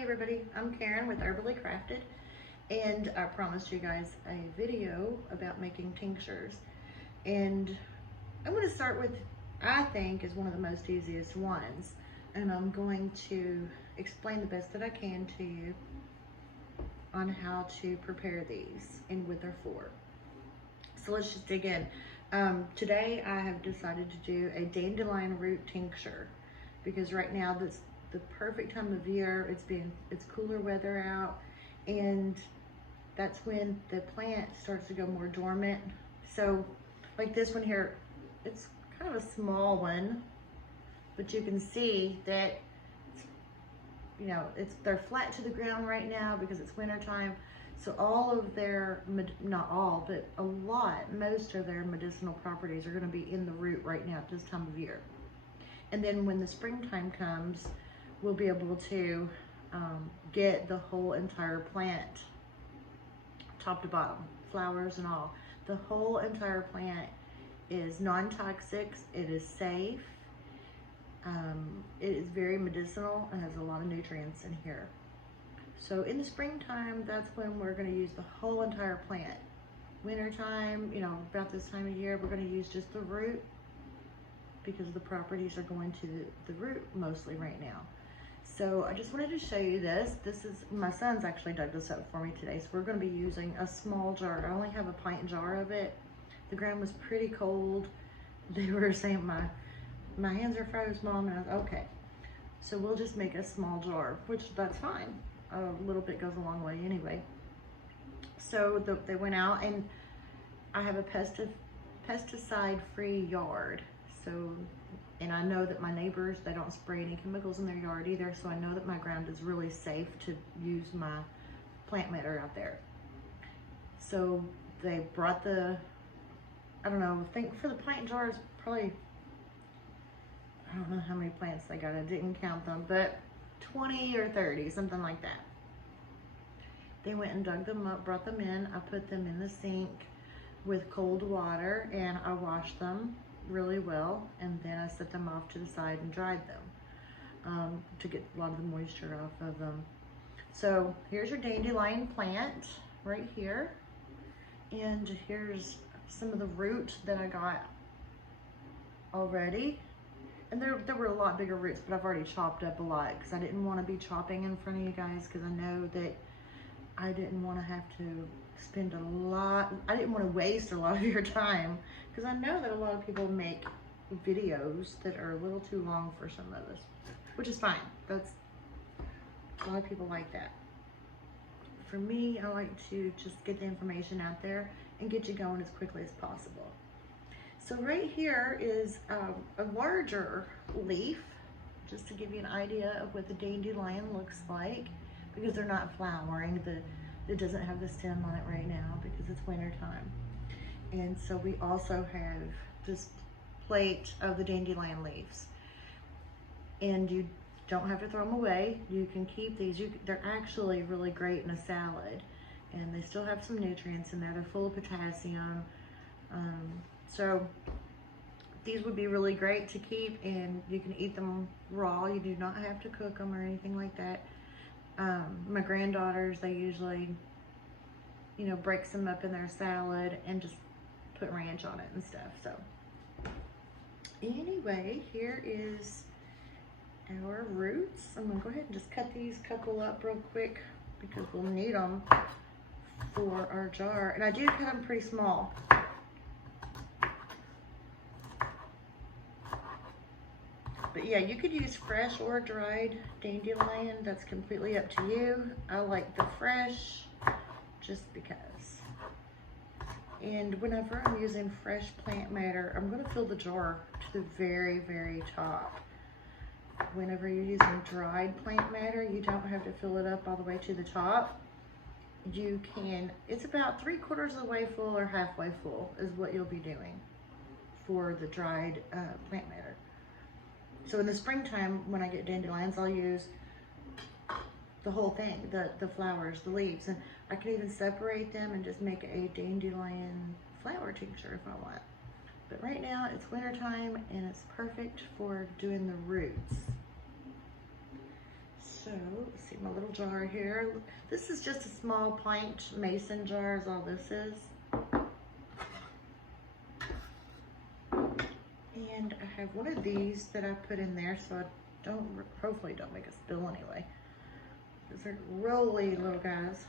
everybody, I'm Karen with Herbally Crafted, and I promised you guys a video about making tinctures. And I'm going to start with, I think, is one of the most easiest ones, and I'm going to explain the best that I can to you on how to prepare these and what they're for. So let's just dig in. Today I have decided to do a dandelion root tincture because right now this the perfect time of year. It's cooler weather out, and that's when the plant starts to go more dormant. So like this one here, it's kind of a small one, but you can see that they're flat to the ground right now because it's winter time. So all of their, not all, but most of their medicinal properties are going to be in the root right now at this time of year. And then when the springtime comes, we'll be able to get the whole entire plant, top to bottom, flowers and all. The whole entire plant is non-toxic, it is safe, it is very medicinal, and has a lot of nutrients in here. So in the springtime, that's when we're going to use the whole entire plant. Wintertime, about this time of year, we're going to use just the root because the properties are going to the root mostly right now. So I just wanted to show you this. This is, my son's actually dug this up for me today. So we're going to be using a small jar. I only have a pint jar of it. The ground was pretty cold. They were saying my hands are froze, Mom, and I was okay. So we'll just make a small jar, which that's fine. A little bit goes a long way anyway. So they went out, and I have a pesticide-free yard. So, and I know that my neighbors, they don't spray any chemicals in their yard either, so I know that my ground is really safe to use my plant matter out there. So they brought I think for the plant jars, probably, I don't know how many plants they got, I didn't count them, but 20 or 30, something like that. They went and dug them up, brought them in. I put them in the sink with cold water, and I washed them really well, and then I set them off to the side and dried them to get a lot of the moisture off of them. So here's your dandelion plant right here, and here's some of the root that I got already. And there were a lot bigger roots, but I've already chopped up a lot because I didn't want to be chopping in front of you guys, because I know that I didn't want to have to spend I didn't want to waste a lot of your time, because I know that a lot of people make videos that are a little too long for some of us, which is fine. A lot of people like that. For me, I like to just get the information out there and get you going as quickly as possible. So right here is a larger leaf, just to give you an idea of what the dandelion looks like, because they're not flowering. It doesn't have the stem on it right now because it's winter time. And so we also have this plate of the dandelion leaves. And you don't have to throw them away. You can keep these. They're actually really great in a salad. And they still have some nutrients in there. They're full of potassium. So these would be really great to keep, and you can eat them raw. You do not have to cook them or anything like that. My granddaughters, they usually, breaks them up in their salad and just put ranch on it and stuff. So anyway, here is our roots. I'm gonna go ahead and just cut these couple up real quick because we'll need them for our jar. And I do cut them pretty small. But yeah, you could use fresh or dried dandelion. That's completely up to you. I like the fresh just because. And whenever I'm using fresh plant matter, I'm going to fill the jar to the very, very top. Whenever you're using dried plant matter, you don't have to fill it up all the way to the top. You can, it's about 3/4 of the way full or halfway full is what you'll be doing for the dried plant matter. So in the springtime, when I get dandelions, I'll use the whole thing, the flowers, the leaves, and I can even separate them and just make a dandelion flower tincture if I want. But right now it's winter time, and it's perfect for doing the roots. So So, let's see my little jar here. This is just a small pint mason jar is all this is. And I have one of these that I put in there so I don't, hopefully don't make a spill anyway. These are really little guys.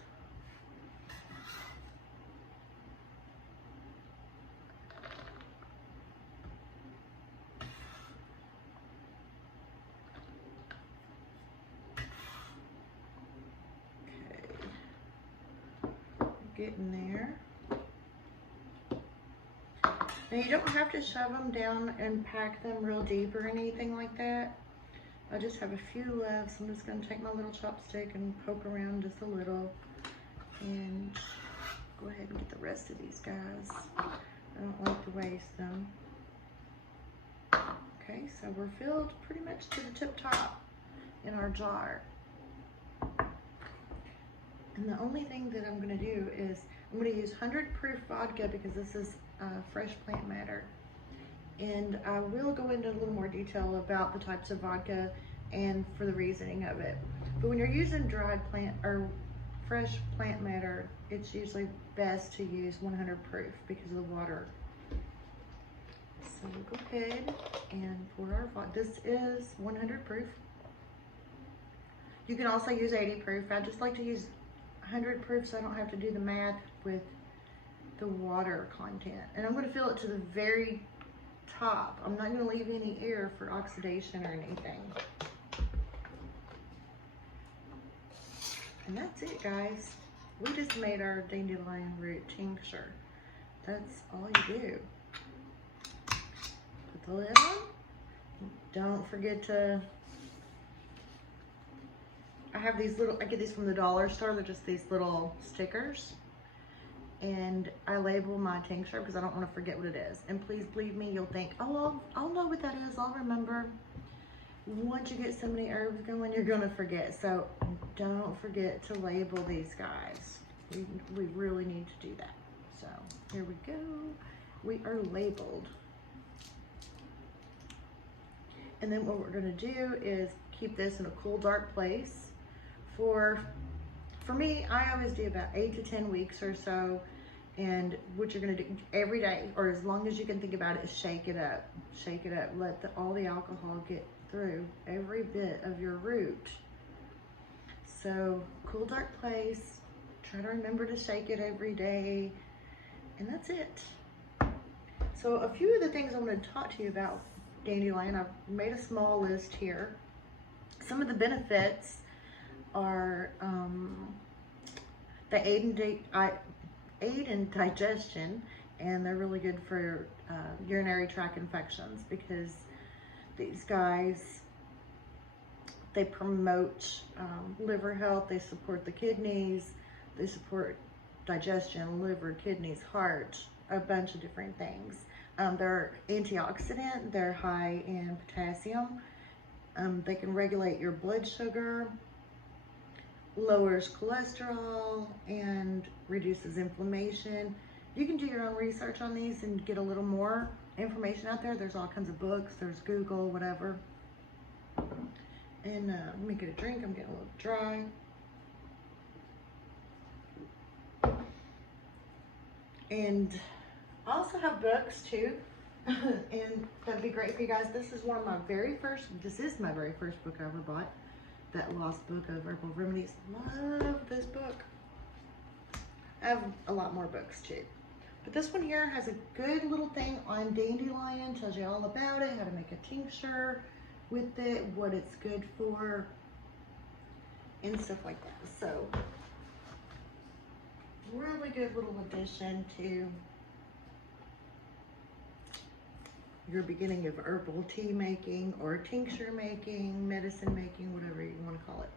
Getting there. Now you don't have to shove them down and pack them real deep or anything like that. I just have a few left, so I'm just going to take my little chopstick and poke around just a little and go ahead and get the rest of these guys. I don't like to waste them. Okay, so we're filled pretty much to the tip top in our jar. And the only thing that I'm going to do is I'm going to use 100 proof vodka because this is fresh plant matter. And I will go into a little more detail about the types of vodka and for the reasoning of it. But when you're using dried plant or fresh plant matter, it's usually best to use 100 proof because of the water. So we'll go ahead and pour our vodka. This is 100 proof. You can also use 80 proof. I just like to use 100 proof so I don't have to do the math with the water content. And I'm going to fill it to the very top. I'm not going to leave any air for oxidation or anything. And that's it, guys. We just made our dandelion root tincture. That's all you do. Put the lid on. Don't forget to, I have these little, I get these from the dollar store. They're just these little stickers. And I label my tincture because I don't want to forget what it is. And please believe me, you'll think, oh, I'll know what that is. I'll remember. Once you get so many herbs going, you're going to forget. So don't forget to label these guys. We really need to do that. So here we go. We are labeled. And then what we're going to do is keep this in a cool, dark place for me. I always do about 8 to 10 weeks or so. And what you're going to do every day, or as long as you can think about it, is shake it up. Shake it up. Let all the alcohol get through every bit of your root. So cool, dark place. Try to remember to shake it every day. And that's it. So a few of the things I'm going to talk to you about dandelion, I've made a small list here. Some of the benefits are they aid in digestion, and they're really good for urinary tract infections because these guys, they promote liver health, they support the kidneys, they support digestion, liver, kidneys, heart, a bunch of different things. They're antioxidant, they're high in potassium, they can regulate your blood sugar, lowers cholesterol, and reduces inflammation. You can do your own research on these and get a little more information out there. There's all kinds of books, there's Google, whatever. And let me get a drink, I'm getting a little dry. And I also have books too, and that'd be great for you guys. This is my very first book I ever bought. That Lost Book of Herbal Remedies. Love this book. I have a lot more books too. But this one here has a good little thing on dandelion. Tells you all about it, how to make a tincture with it, what it's good for, and stuff like that. So, really good little addition to your beginning of herbal tea making or tincture making, medicine making, whatever you want to call it.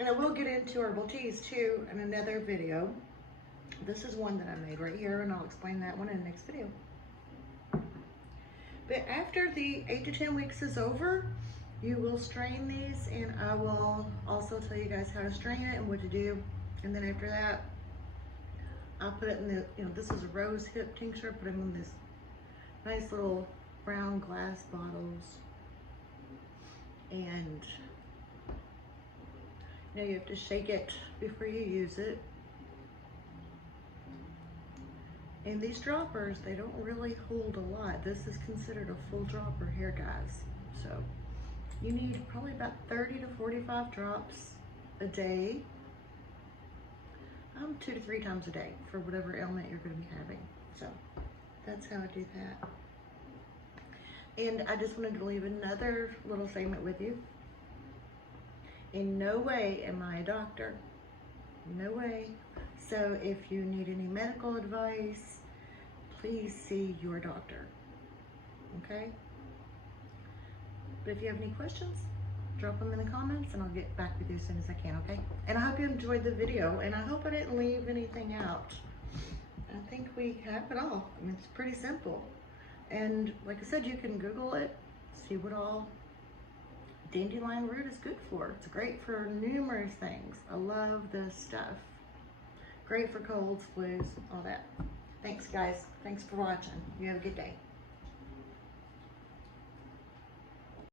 And I will get into herbal teas too in another video. This is one that I made right here, and I'll explain that one in the next video. But after the 8 to 10 weeks is over, you will strain these, and I will also tell you guys how to strain it and what to do. And then after that, I'll put it in the, this is a rose hip tincture. Put them in this nice little brown glass bottles. And you know, you have to shake it before you use it. And these droppers, they don't really hold a lot. This is considered a full dropper here, guys. So you need probably about 30 to 45 drops a day. 2 to 3 times a day for whatever ailment you're going to be having. So that's how I do that. And I just wanted to leave another little segment with you. In no way am I a doctor. No way. So if you need any medical advice, please see your doctor. Okay? But if you have any questions, drop them in the comments and I'll get back with you as soon as I can, okay? And I hope you enjoyed the video, and I hope I didn't leave anything out. I think we have it all. I mean, it's pretty simple. And like I said, you can Google it, see what all dandelion root is good for. It's great for numerous things. I love this stuff. Great for colds, flus, all that. Thanks, guys. Thanks for watching. You have a good day.